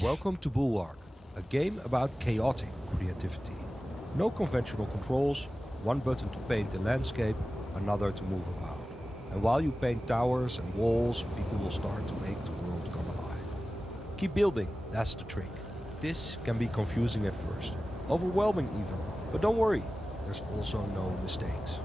Welcome to Bulwark, a game about chaotic creativity. No conventional controls, one button to paint the landscape, another to move about. And while you paint towers and walls, people will start to make the world come alive. Keep building, that's the trick. This can be confusing at first, overwhelming even, but don't worry, there's also no mistakes.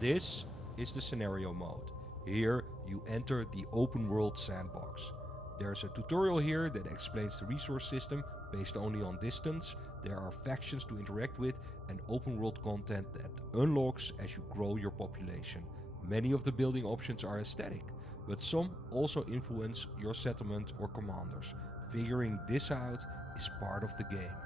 This is the scenario mode. Here you enter the open world sandbox. There's a tutorial here that explains the resource system based only on distance. There are factions to interact with and open world content that unlocks as you grow your population. Many of the building options are aesthetic, but some also influence your settlement or commanders. Figuring this out is part of the game.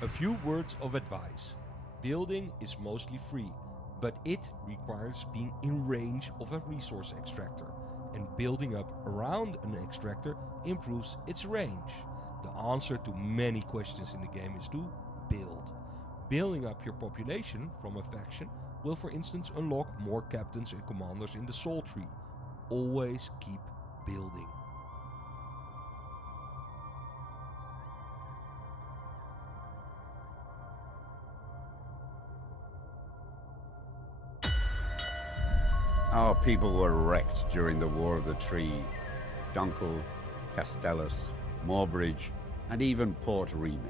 A few words of advice. Building is mostly free, but it requires being in range of a resource extractor, and building up around an extractor improves its range. The answer to many questions in the game is to build. Building up your population from a faction will, for instance, unlock more captains and commanders in the soul tree. Always keep building. Our people were wrecked during the War of the Tree. Dunkel, Castellus, Moorbridge, and even Port Remit.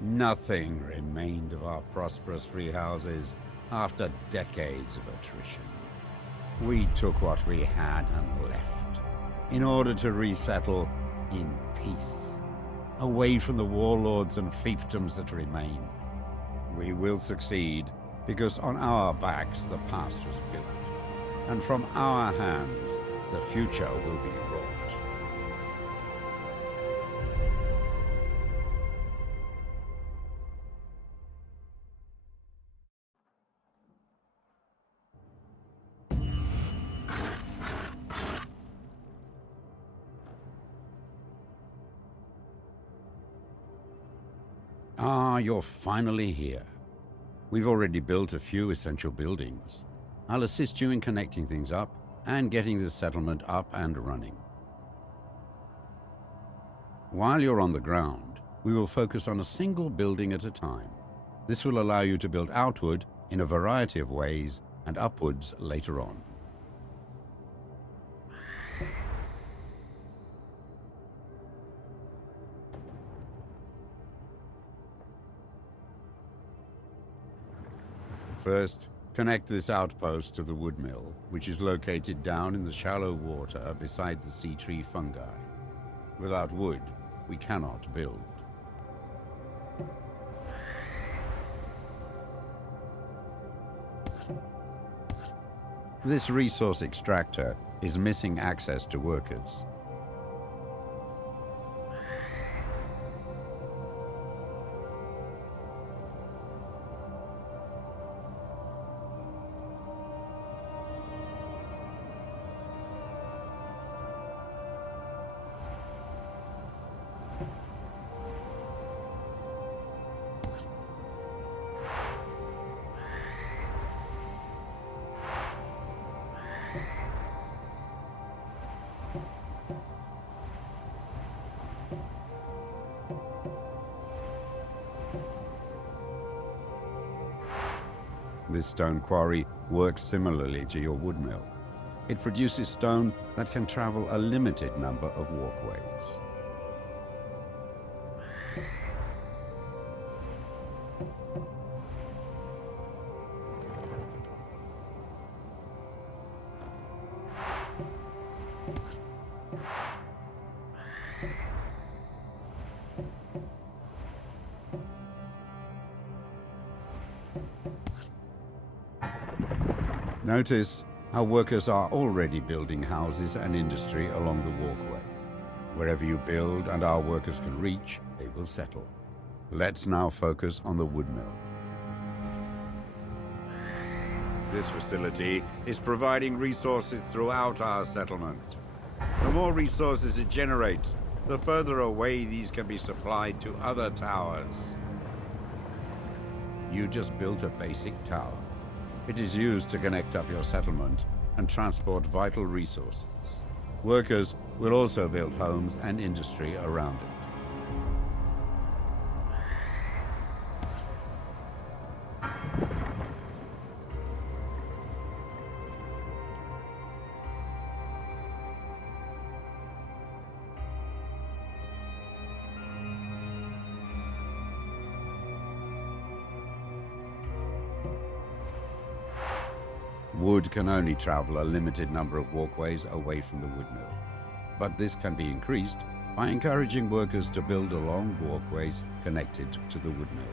Nothing remained of our prosperous free houses after decades of attrition. We took what we had and left, in order to resettle in peace, away from the warlords and fiefdoms that remain. We will succeed, because on our backs the past was built. And from our hands, the future will be wrought. Ah, you're finally here. We've already built a few essential buildings. I'll assist you in connecting things up and getting the settlement up and running. While you're on the ground, we will focus on a single building at a time. This will allow you to build outward in a variety of ways and upwards later on. First, connect this outpost to the wood mill, which is located down in the shallow water beside the sea tree fungi. Without wood, we cannot build. This resource extractor is missing access to workers. This stone quarry works similarly to your wood mill. It produces stone that can travel a limited number of walkways. Notice how workers are already building houses and industry along the walkway. Wherever you build and our workers can reach, they will settle. Let's now focus on the wood mill. This facility is providing resources throughout our settlement. The more resources it generates, the further away these can be supplied to other towers. You just built a basic tower. It is used to connect up your settlement and transport vital resources. Workers will also build homes and industry around it. Wood can only travel a limited number of walkways away from the wood mill, but this can be increased by encouraging workers to build along walkways connected to the wood mill.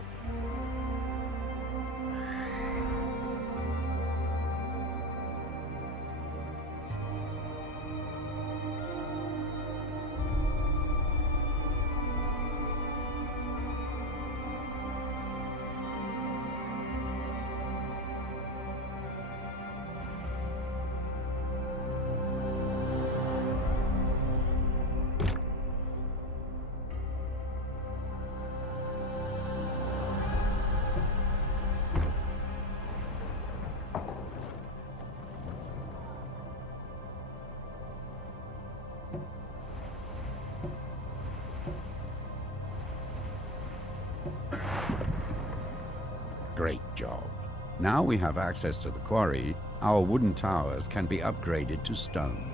Great job. Now we have access to the quarry, our wooden towers can be upgraded to stone.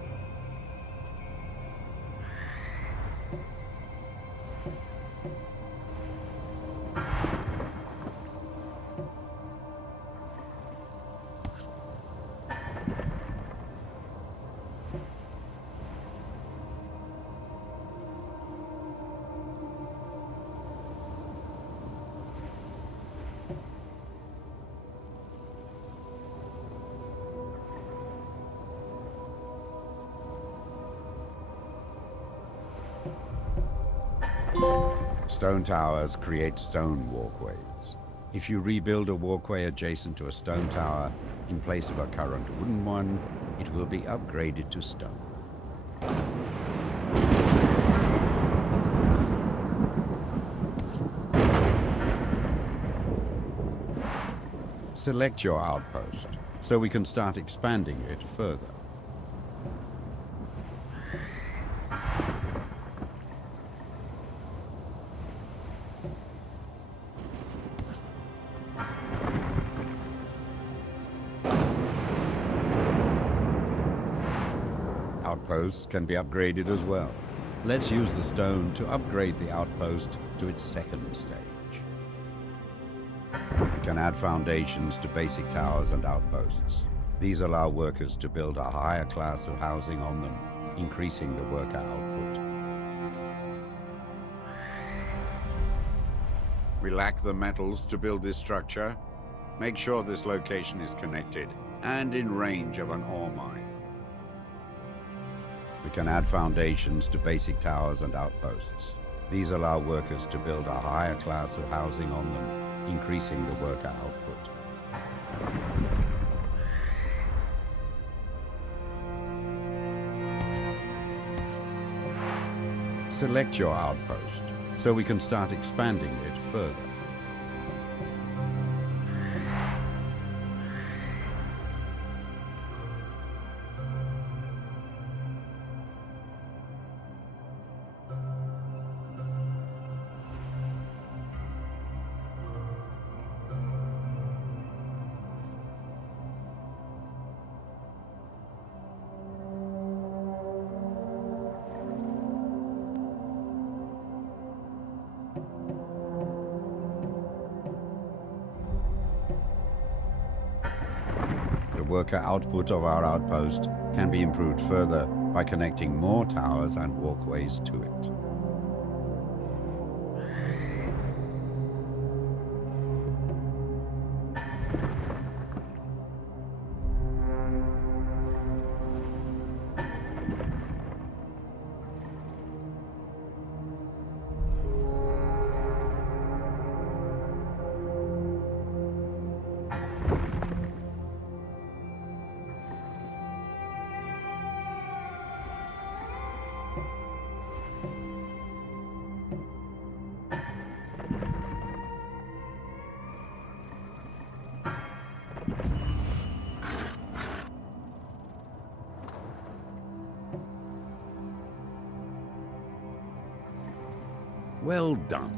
Stone towers create stone walkways. If you rebuild a walkway adjacent to a stone tower, in place of a current wooden one, it will be upgraded to stone. Select your outpost so we can start expanding it further. Outposts can be upgraded as well. Let's use the stone to upgrade the outpost to its second stage. We We can add foundations to basic towers and outposts. These allow workers to build a higher class of housing on them, increasing the worker output. We lack the metals to build this structure. Make sure this location is connected and in range of an ore mine. We can add foundations to basic towers and outposts. These allow workers to build a higher class of housing on them, increasing the worker output. Select your outpost so we can start expanding it further. The worker output of our outpost can be improved further by connecting more towers and walkways to it. Well done.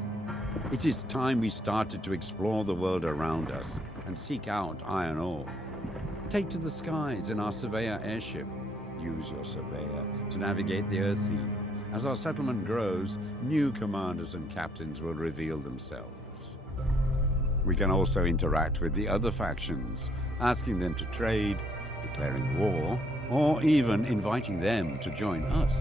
It is time we started to explore the world around us and seek out iron ore. Take to the skies in our surveyor airship. Use your surveyor to navigate the Earthsea. As our settlement grows, new commanders and captains will reveal themselves. We can also interact with the other factions, asking them to trade, declaring war, or even inviting them to join us.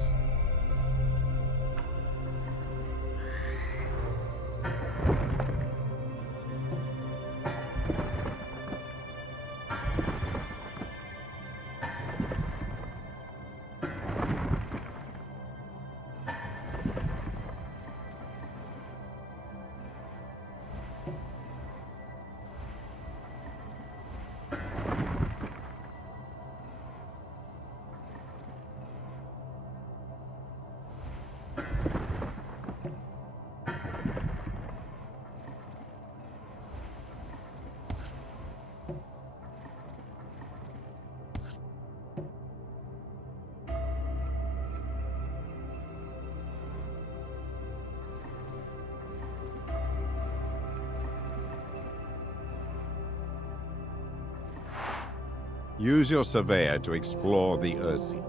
Use your surveyor to explore the Earthsea.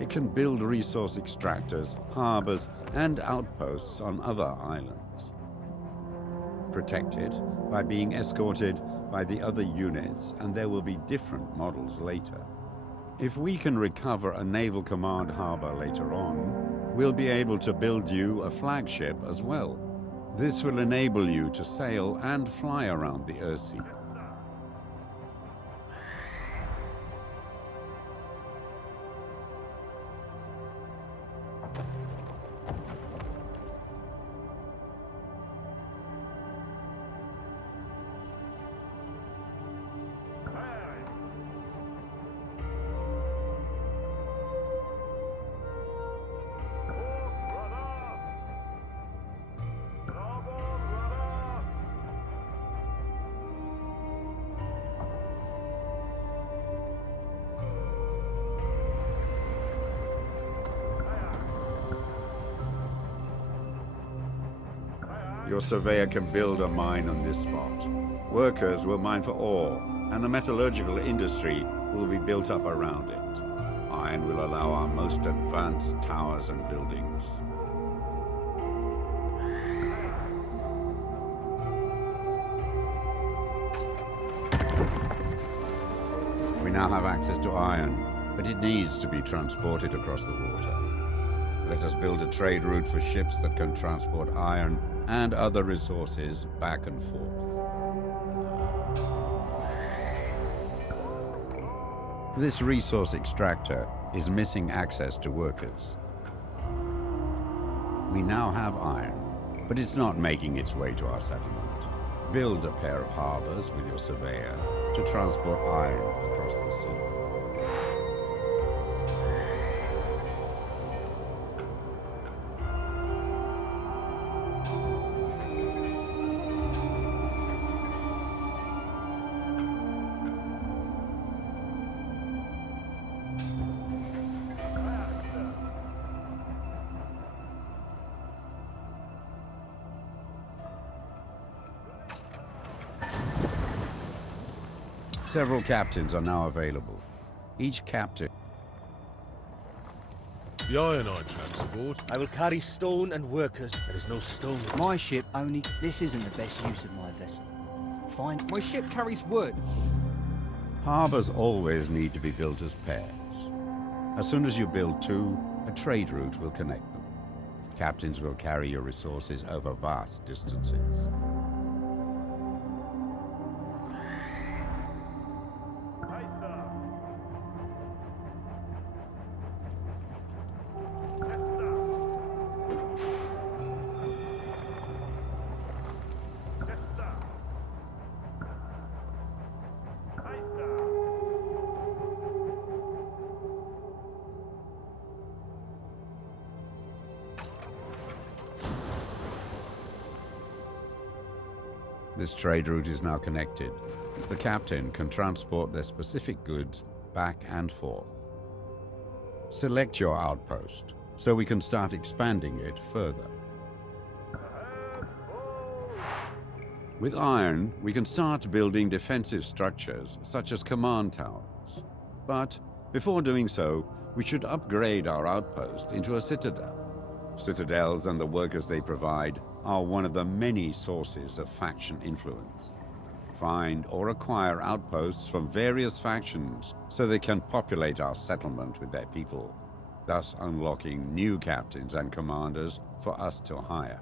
It can build resource extractors, harbors, and outposts on other islands. Protect it by being escorted by the other units, and there will be different models later. If we can recover a naval command harbor later on, we'll be able to build you a flagship as well. This will enable you to sail and fly around the Earthsea. Your surveyor can build a mine on this spot. Workers will mine for ore, and the metallurgical industry will be built up around it. Iron will allow our most advanced towers and buildings. now have access to iron, but it needs to be transported across the water. Let us build a trade route for ships that can transport iron and other resources back and forth. This resource extractor is missing access to workers. We now have iron, but it's not making its way to our settlement. Build a pair of harbors with your surveyor to transport iron across the sea. Several captains are now available. Each captain... The iron I transport. I will carry stone and workers. There is no stone. My ship only... This isn't the best use of my vessel. Fine. My ship carries wood. Harbors always need to be built as pairs. As soon as you build two, a trade route will connect them. Captains will carry your resources over vast distances. This trade route is now connected. The captain can transport their specific goods back and forth. Select your outpost so we can start expanding it further. With iron, we can start building defensive structures such as command towers. But before doing so, we should upgrade our outpost into a citadel. Citadels and the workers they provide are one of the many sources of faction influence. Find or acquire outposts from various factions so they can populate our settlement with their people, thus unlocking new captains and commanders for us to hire.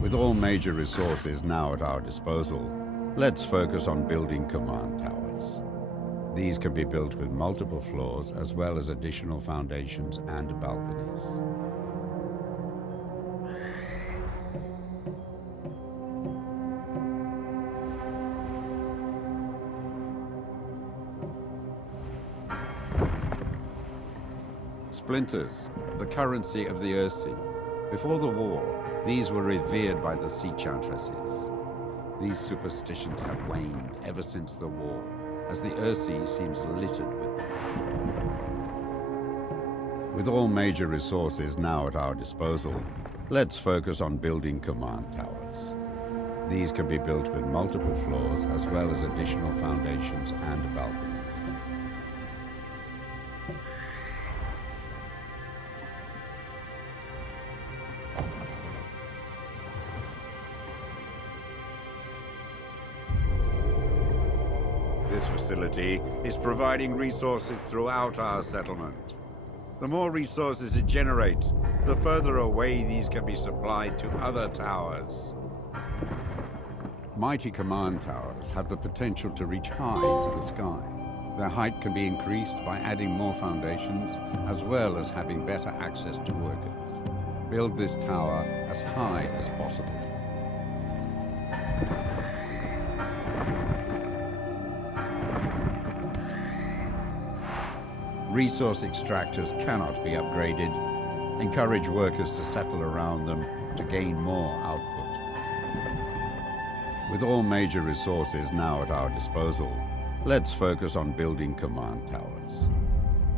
With all major resources now at our disposal, let's focus on building command towers. These can be built with multiple floors as well as additional foundations and balconies. Splinters, the currency of the Earthsea. Before the war, these were revered by the sea chantresses. These superstitions have waned ever since the war, as the Earthsea seems littered with them. With all major resources now at our disposal, let's focus on building command towers. These can be built with multiple floors as well as additional foundations and balconies. This facility is providing resources throughout our settlement. The more resources it generates, the further away these can be supplied to other towers. Mighty command towers have the potential to reach high into the sky. Their height can be increased by adding more foundations, as well as having better access to workers. Build this tower as high as possible. Resource extractors cannot be upgraded. Encourage workers to settle around them to gain more output. With all major resources now at our disposal, let's focus on building command towers.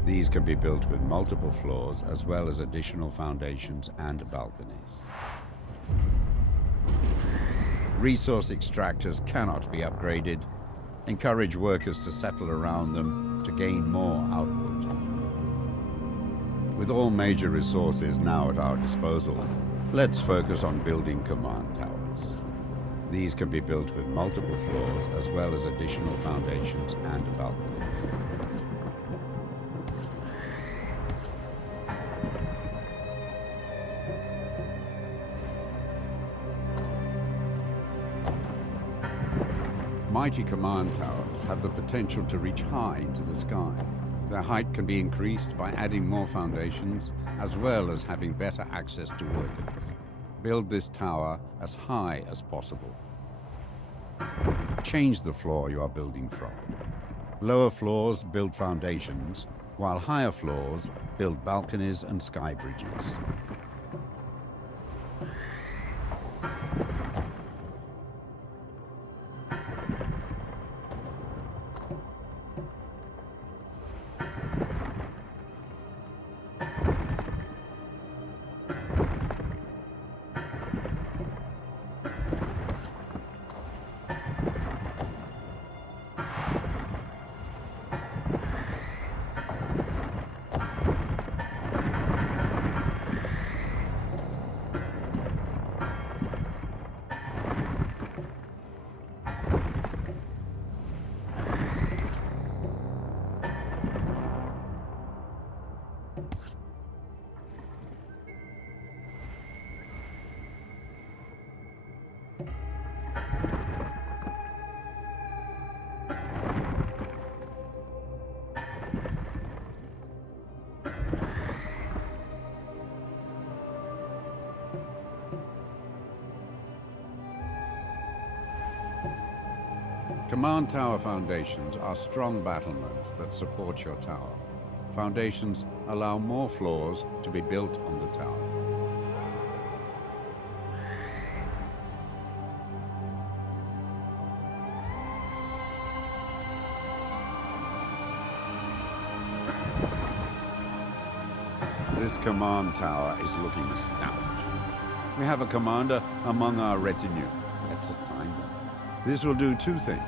These can be built with multiple floors as well as additional foundations and balconies. Resource extractors cannot be upgraded. Encourage workers to settle around them to gain more output. With all major resources now at our disposal, let's focus on building command towers. These can be built with multiple floors as well as additional foundations and balconies. Mighty command towers have the potential to reach high into the sky. Their height can be increased by adding more foundations, as well as having better access to workers. Build this tower as high as possible. Change the floor you are building from. Lower floors build foundations, while higher floors build balconies and sky bridges. Command tower foundations are strong battlements that support your tower. Foundations allow more floors to be built on the tower. This command tower is looking stout. We have a commander among our retinue. Let's assign them. This will do two things.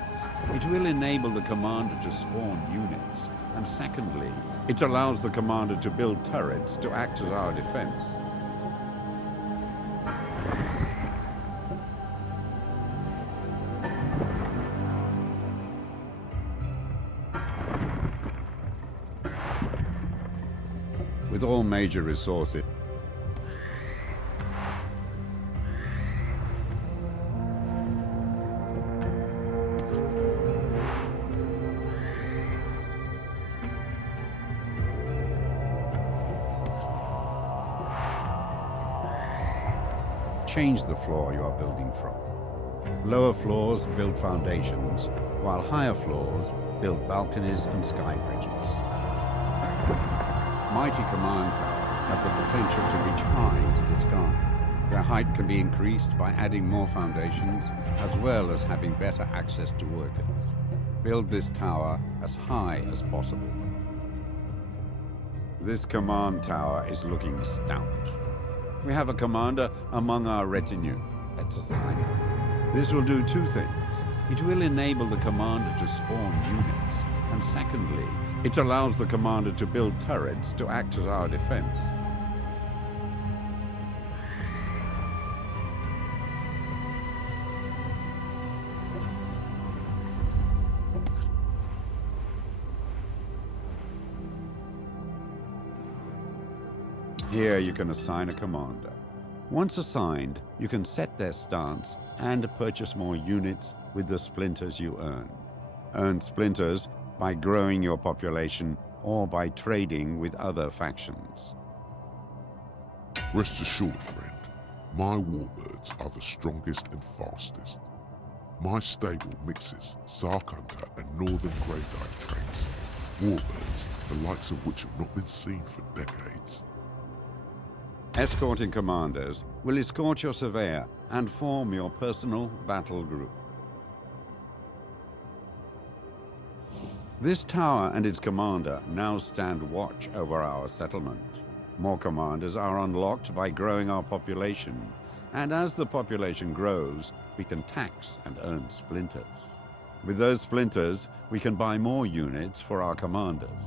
It will enable the commander to spawn units, and secondly, it allows the commander to build turrets to act as our defense. With all major resources, change the floor you are building from. Lower floors build foundations, while higher floors build balconies and sky bridges. Mighty command towers have the potential to reach high into the sky. Their height can be increased by adding more foundations, as well as having better access to workers. Build this tower as high as possible. This command tower is looking stout. We have a commander among our retinue. Let's assign him. This will do two things. It will enable the commander to spawn units, and secondly, it allows the commander to build turrets to act as our defense. Here you can assign a commander. Once assigned, you can set their stance and purchase more units with the splinters you earn. Earn splinters by growing your population or by trading with other factions. Rest assured, friend, my warbirds are the strongest and fastest. My stable mixes Sark Hunter and Northern Grey Dive traits. Warbirds, the likes of which have not been seen for decades. Escorting commanders will escort your surveyor and form your personal battle group. This tower and its commander now stand watch over our settlement. More commanders are unlocked by growing our population, and as the population grows, we can tax and earn splinters. With those splinters, we can buy more units for our commanders.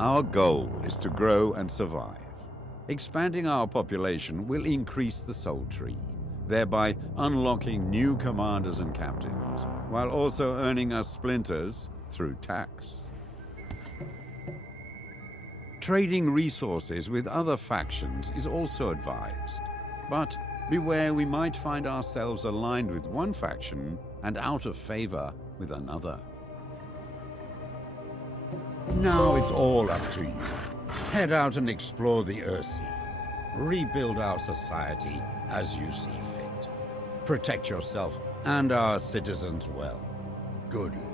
Our goal is to grow and survive. Expanding our population will increase the soul tree. thereby unlocking new commanders and captains, while also earning us splinters through tax. Trading resources with other factions is also advised, but beware we might find ourselves aligned with one faction and out of favor with another. Now it's all up to you. Head out and explore the Earthsea. Rebuild our society as you see fit. Protect yourself and our citizens well. Good luck.